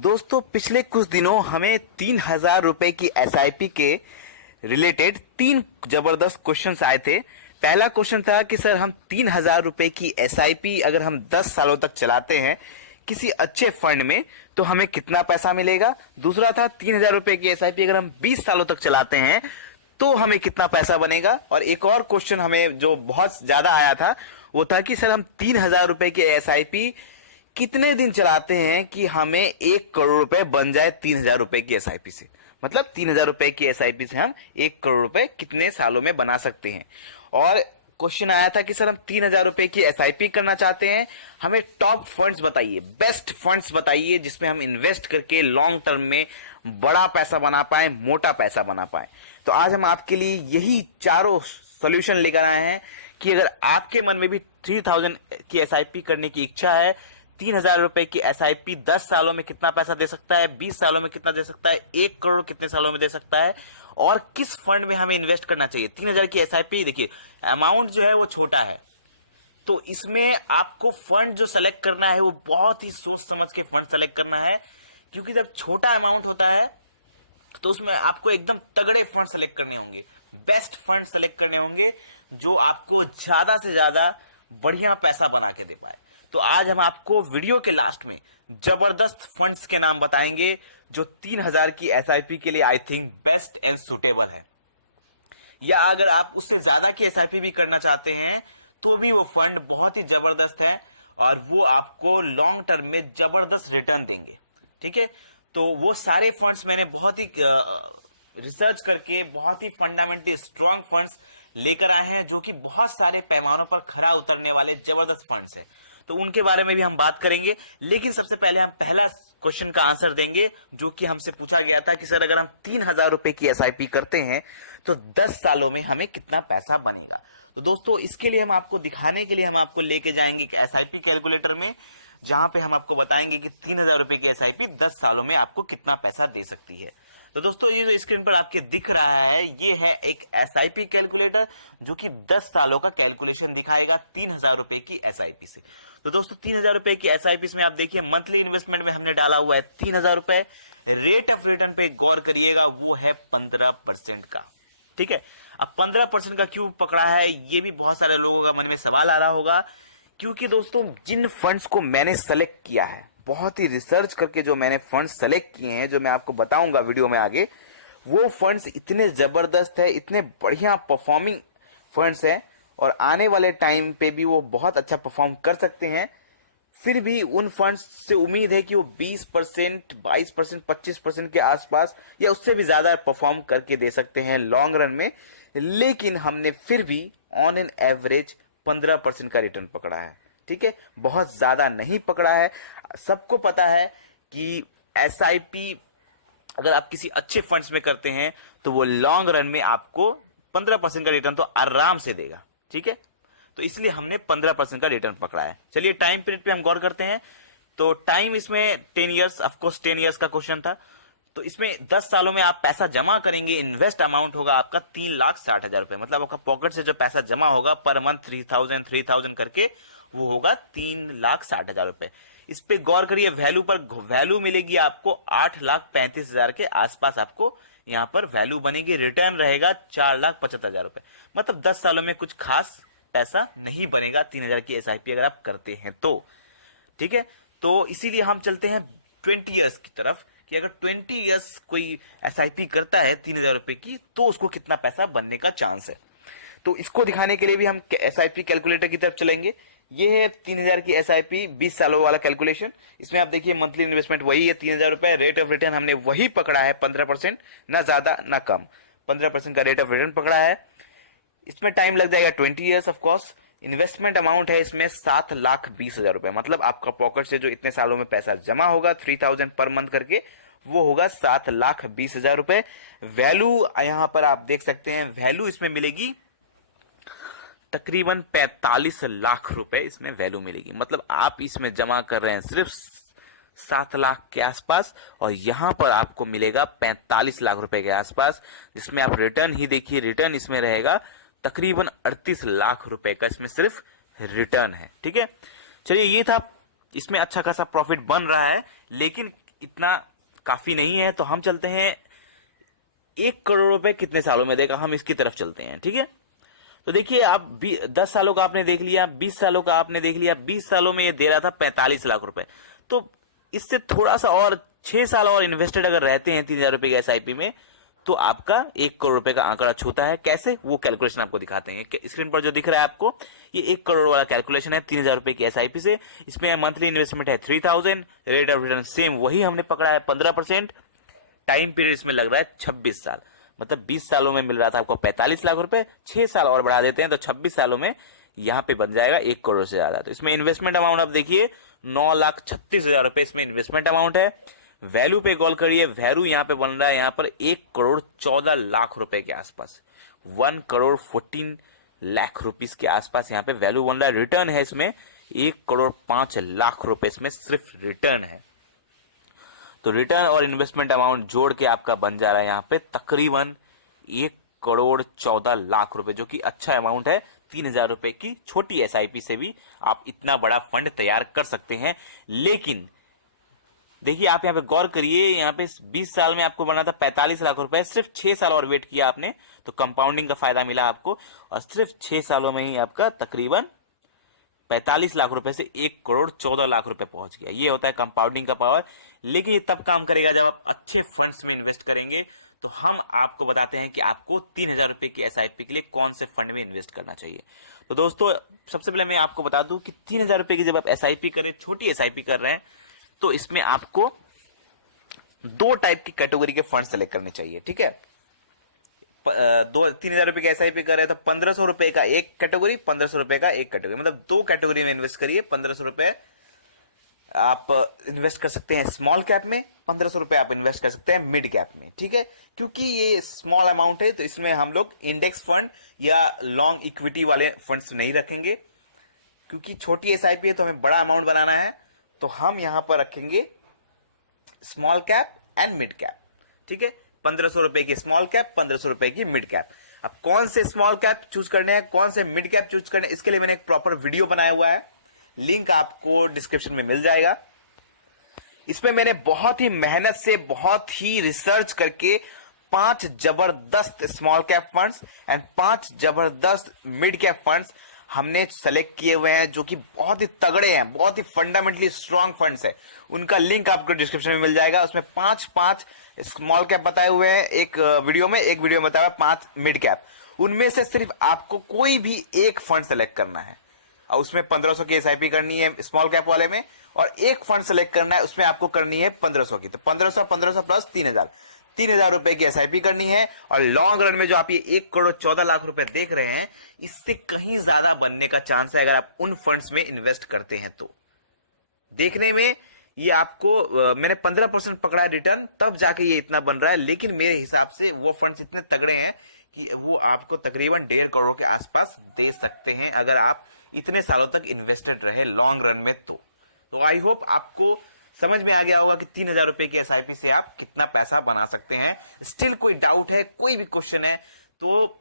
दोस्तों पिछले कुछ दिनों हमें 3,000 रुपए की एसआईपी के रिलेटेड 3 जबरदस्त क्वेश्चंस आए थे। पहला क्वेश्चन था कि सर हम 3,000 रुपए की एसआईपी अगर हम 10 सालों तक चलाते हैं किसी अच्छे फंड में तो हमें कितना पैसा मिलेगा। दूसरा था 3,000 रुपए की एसआईपी अगर हम 20 सालों तक चलाते हैं तो हमें कितना पैसा बनेगा। और एक और क्वेश्चन हमें जो बहुत ज्यादा आया था वो था कि सर हम 3,000 रुपए की एसआईपी कितने दिन चलाते हैं कि हमें 1 करोड़ रुपए बन जाए 3,000 रुपए की एसआईपी से। मतलब 3,000 रुपए की एसआईपी से हम 1 करोड़ रुपए कितने सालों में बना सकते हैं। और क्वेश्चन आया था कि सर हम 3,000 रुपए की एसआईपी करना चाहते हैं, हमें टॉप फंड्स बताइए, बेस्ट फंड्स बताइए जिसमें हम इन्वेस्ट करके लॉन्ग टर्म में बड़ा पैसा बना पाए, मोटा पैसा बना पाए। तो आज हम आपके लिए यही चारों सोल्यूशन लेकर आए हैं कि अगर आपके मन में भी 3,000 की एसआईपी करने की इच्छा है, 3,000 रुपए की एसआईपी 10 सालों में कितना पैसा दे सकता है, 20 सालों में कितना दे सकता है, 1 करोड़ कितने सालों में दे सकता है, और किस फंड में हमें इन्वेस्ट करना चाहिए। 3,000 की एसआईपी देखिए अमाउंट जो है वो छोटा है, तो इसमें आपको फंड जो सेलेक्ट करना है वो बहुत ही सोच समझ के फंड सेलेक्ट करना है। क्योंकि जब छोटा अमाउंट होता है तो उसमें आपको एकदम तगड़े फंड सेलेक्ट करने होंगे, बेस्ट फंड सेलेक्ट करने होंगे जो आपको ज्यादा से ज्यादा बढ़िया पैसा बना के दे पाए। तो आज हम आपको वीडियो के लास्ट में जबरदस्त फंड्स के नाम बताएंगे जो 3,000 की एसआईपी के लिए I think best and suitable है। या अगर आप उससे ज्यादा की एसआईपी भी करना चाहते हैं तो भी वो फंड बहुत ही जबरदस्त है और वो आपको लॉन्ग टर्म में जबरदस्त रिटर्न देंगे। ठीक है, तो वो सारे फंड्स मैंने बहुत ही रिसर्च करके बहुत ही फंडामेंटली स्ट्रॉन्ग फंड्स लेकर आए हैं जो कि बहुत सारे पैमानों पर खरा उतरने वाले जबरदस्त फंड्स हैं। तो उनके बारे में भी हम बात करेंगे, लेकिन सबसे पहले हम पहला क्वेश्चन का आंसर देंगे जो कि हमसे पूछा गया था कि सर अगर हम 3,000 रुपए की एसआईपी करते हैं तो 10 सालों में हमें कितना पैसा बनेगा। तो दोस्तों इसके लिए हम आपको दिखाने के लिए हम आपको लेके जाएंगे एक एसआईपी कैलकुलेटर में, जहां पे हम आपको बताएंगे कि 3,000 रुपए की एसआईपी 10 सालों में आपको कितना पैसा दे सकती है। तो दोस्तों ये जो स्क्रीन पर आपके दिख रहा है ये है एक एसआईपी कैलकुलेटर जो कि 10 सालों का कैलकुलेशन दिखाएगा 3,000 रुपए की एसआईपी से। तो दोस्तों 3,000 रुपए की एसआईपी में आप देखिए मंथली इन्वेस्टमेंट में हमने डाला हुआ है 3,000 रुपए। रेट ऑफ रिटर्न पे गौर करिएगा, वो है 15% का। ठीक है, अब 15% का क्यों पकड़ा है ये भी बहुत सारे लोगों का मन में सवाल आ रहा होगा। क्योंकि दोस्तों जिन फंड्स को मैंने सेलेक्ट किया है, बहुत ही रिसर्च करके जो मैंने फंड्स सेलेक्ट किए हैं, जो मैं आपको बताऊंगा वीडियो में आगे, वो फंड्स इतने जबरदस्त है, इतने बढ़िया परफॉर्मिंग फंड्स हैं और आने वाले टाइम पे भी वो बहुत अच्छा परफॉर्म कर सकते हैं। फिर भी उन फंड्स से उम्मीद है कि वो 20%, 22%, 25% के आसपास या उससे भी ज्यादा परफॉर्म करके दे सकते हैं लॉन्ग रन में। लेकिन हमने फिर भी ऑन एन एवरेज 15% का रिटर्न पकड़ा है। ठीक है, बहुत ज्यादा नहीं पकड़ा है। सबको पता है कि एसआईपी अगर आप किसी अच्छे फंड्स में करते हैं तो वो लॉन्ग रन में आपको 15% का रिटर्न तो आराम से देगा। ठीक है, तो इसलिए हमने 15% का रिटर्न पकड़ा है। चलिए टाइम पीरियड पे हम गौर करते हैं। तो टाइम इसमें 10 इयर्स, ऑफकोर्स 10 इयर्स का क्वेश्चन था। तो इसमें 10 सालों में आप पैसा जमा करेंगे, इन्वेस्ट अमाउंट होगा आपका 3,60,000 रुपए। मतलब आपका पॉकेट से जो पैसा जमा होगा पर मंथ 3,000 करके, वो होगा 3,60,000 रुपए। इस पे गौर करिए, वैल्यू पर वैल्यू मिलेगी आपको 8,35,000 के आसपास आपको यहाँ पर वैल्यू बनेगी। रिटर्न रहेगा 4,75,000 रुपए। मतलब 10 सालों में कुछ खास पैसा नहीं बनेगा 3,000 की एसआईपी अगर आप करते हैं तो। ठीक है, तो इसीलिए हम चलते हैं 20 इयर्स की तरफ कि अगर 20 इयर्स कोई एसआईपी करता है 3,000 रुपए की तो उसको कितना पैसा बनने का चांस है। तो इसको दिखाने के लिए भी हम एसआईपी कैलकुलेटर की तरफ चलेंगे। ये है 3,000 की एसआईपी 20 सालों वाला कैलकुलेशन। इसमें आप देखिए मंथली इन्वेस्टमेंट वही है 3,000 रुपए, रेट ऑफ रिटर्न हमने वही पकड़ा है 15%, ना ज्यादा ना कम, 15% का रेट ऑफ रिटर्न पकड़ा है। इसमें टाइम लग जाएगा 20 years of course. Investment amount है इसमें 7,20,000 रुपए। मतलब आपका पॉकेट से जो इतने सालों में पैसा जमा होगा 3,000 पर मंथ करके, वो होगा 7,20,000 रुपए। वैल्यू यहां पर आप देख सकते हैं, वैल्यू इसमें मिलेगी तकरीबन 45 लाख रुपए इसमें वैल्यू मिलेगी। मतलब आप इसमें जमा कर रहे हैं सिर्फ 7 लाख के आसपास और यहां पर आपको मिलेगा 45 लाख रुपए के आसपास, जिसमें आप रिटर्न ही देखिए, रिटर्न इसमें रहेगा तकरीबन 38 लाख रुपए का इसमें सिर्फ रिटर्न है। ठीक है, चलिए ये था, इसमें अच्छा खासा प्रॉफिट बन रहा है। लेकिन इतना काफी नहीं है, तो हम चलते हैं 1 करोड़ रुपए कितने सालों में देगा, हम इसकी तरफ चलते हैं। ठीक है, तो देखिए आप 10 सालों का आपने देख लिया, 20 सालों का आपने देख लिया, 20 सालों में ये दे रहा था 45 लाख रुपए। तो इससे थोड़ा सा और 6 साल और इन्वेस्टेड अगर रहते हैं 3,000 रुपए के एसआईपी में, तो आपका 1 करोड़ रुपए का आंकड़ा छूता है। कैसे, वो कैलकुलेशन आपको दिखाते हैं। स्क्रीन पर जो दिख रहा है आपको, ये 1 करोड़ वाला कैलकुलेशन है 3,000 रुपए की एसआईपी से। इसमें मंथली इन्वेस्टमेंट है 3,000, रेट ऑफ रिटर्न सेम वही हमने पकड़ा है 15%, टाइम पीरियड इसमें लग रहा है 26 साल, मतलब 20 सालों में मिल रहा था आपको 45 लाख रुपए, 6 साल और बढ़ा देते हैं तो 26 सालों में यहाँ पे बन जाएगा 1 करोड़ से ज्यादा। तो इसमें इन्वेस्टमेंट अमाउंट आप देखिए 9,36,000 रुपए इसमें इन्वेस्टमेंट अमाउंट है। वैल्यू पे कॉल करिए, वैल्यू यहाँ पे बन रहा है यहाँ पर 1,14,00,000 रुपए के आसपास, 1,14,00,000 रुपीज के आसपास यहाँ पे वैल्यू बन रहा है। रिटर्न है इसमें 1,05,00,000 रुपए, इसमें सिर्फ रिटर्न है। तो रिटर्न और इन्वेस्टमेंट अमाउंट जोड़ के आपका बन जा रहा है यहाँ पे तकरीबन 1,14,00,000 रुपए, जो कि अच्छा अमाउंट है। 3,000 रुपए की छोटी एसआईपी से भी आप इतना बड़ा फंड तैयार कर सकते हैं। लेकिन देखिए आप यहाँ पे गौर करिए, यहाँ पे 20 साल में आपको बना था 45 लाख रुपए, सिर्फ 6 साल और वेट किया आपने तो कंपाउंडिंग का फायदा मिला आपको, और सिर्फ 6 सालों में ही आपका तकरीबन 45 लाख रुपए से 1,14,00,000 रुपए पहुंच गया। ये होता है कंपाउंडिंग का पावर। लेकिन ये तब काम करेगा जब आप अच्छे फंड्स में इन्वेस्ट करेंगे। तो हम आपको बताते हैं कि आपको 3,000 रुपए की एसआईपी के लिए कौन से फंड में इन्वेस्ट करना चाहिए। तो दोस्तों सबसे पहले मैं आपको बता दूं कि 3,000 रुपए की जब आप एसआईपी करें, छोटी एसआईपी कर रहे हैं, तो इसमें आपको 2 टाइप की कैटेगरी के फंड सेलेक्ट करने चाहिए। ठीक है, 3,000 रुपए की एसआईपी कर रहे हैं तो 1,500 रुपए का एक कैटेगरी, 1,500 रुपए का एक कैटेगरी, मतलब 2 कैटेगरी में इन्वेस्ट करिए। 1,500 रुपए आप इन्वेस्ट कर सकते हैं स्मॉल कैप में, 1,500 रुपए आप इन्वेस्ट कर सकते हैं मिड कैप में। ठीक है, क्योंकि ये स्मॉल अमाउंट है तो इसमें हम लोग इंडेक्स फंड या लॉन्ग इक्विटी वाले फंड्स नहीं रखेंगे, क्योंकि छोटी एसआईपी है तो हमें बड़ा अमाउंट बनाना है। तो हम यहां पर रखेंगे small cap and mid cap. ठीक है, 1,500 रुपए की स्मॉल कैप, 1,500 रुपए की मिड कैप। अब कौन से स्मॉल कैप चूज करने हैं, कौन से मिड कैप चूज करने हैं, इसके लिए मैंने एक प्रॉपर वीडियो बनाया हुआ है, लिंक आपको डिस्क्रिप्शन में मिल जाएगा। इसमें मैंने बहुत ही मेहनत से, बहुत ही रिसर्च करके 5 जबरदस्त स्मॉल कैप फंड्स एंड 5 जबरदस्त मिड कैप फंड्स हमने सेलेक्ट किए हुए हैं, जो कि बहुत ही तगड़े हैं, बहुत ही फंडामेंटली स्ट्रॉन्ग फंड्स है। उनका लिंक आपको डिस्क्रिप्शन में मिल जाएगा। उसमें 5 स्मॉल कैप बताए हुए हैं एक वीडियो में, एक वीडियो में बताया 5 मिड कैप। उनमें से सिर्फ आपको कोई भी एक फंड सेलेक्ट करना है, और उसमें 1,500 की एसआईपी करनी है स्मॉल कैप वाले में, और एक फंड सेलेक्ट करना है, उसमें आपको करनी है 1,500 की। तो 1,500 प्लस 3,000 रुपए की एसआईपी करनी है। और लॉन्ग रन में जो आप ये 1,14,00,000 रुपए देख रहे हैं, इससे कहीं ज्यादा बनने का चांस है अगर आप उन फंड्स में इन्वेस्ट करते हैं। तो देखने में ये आपको मैंने 15% पकड़ा है रिटर्न, तब जाके ये इतना बन रहा है, लेकिन मेरे हिसाब से वो फंड्स इतने तगड़े हैं कि वो आपको तकरीबन 1.5 करोड़ के आसपास दे सकते हैं अगर आप इतने सालों तक इन्वेस्टेड रहे लॉन्ग रन में। तो आई होप आपको समझ में आ गया होगा कि 3,000 रुपए की एसआईपी से आप कितना पैसा बना सकते हैं। स्टिल कोई डाउट है, कोई भी क्वेश्चन है, तो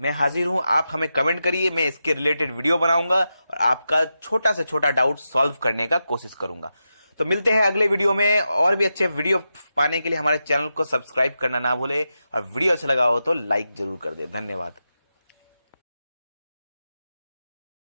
मैं हाजिर हूं, आप हमें कमेंट करिए, मैं इसके रिलेटेड वीडियो बनाऊंगा और आपका छोटा से छोटा डाउट सॉल्व करने का कोशिश करूंगा। तो मिलते हैं अगले वीडियो में। और भी अच्छे वीडियो पाने के लिए हमारे चैनल को सब्सक्राइब करना ना भूलें, और वीडियो अच्छा लगा हो तो लाइक जरूर कर दे। धन्यवाद।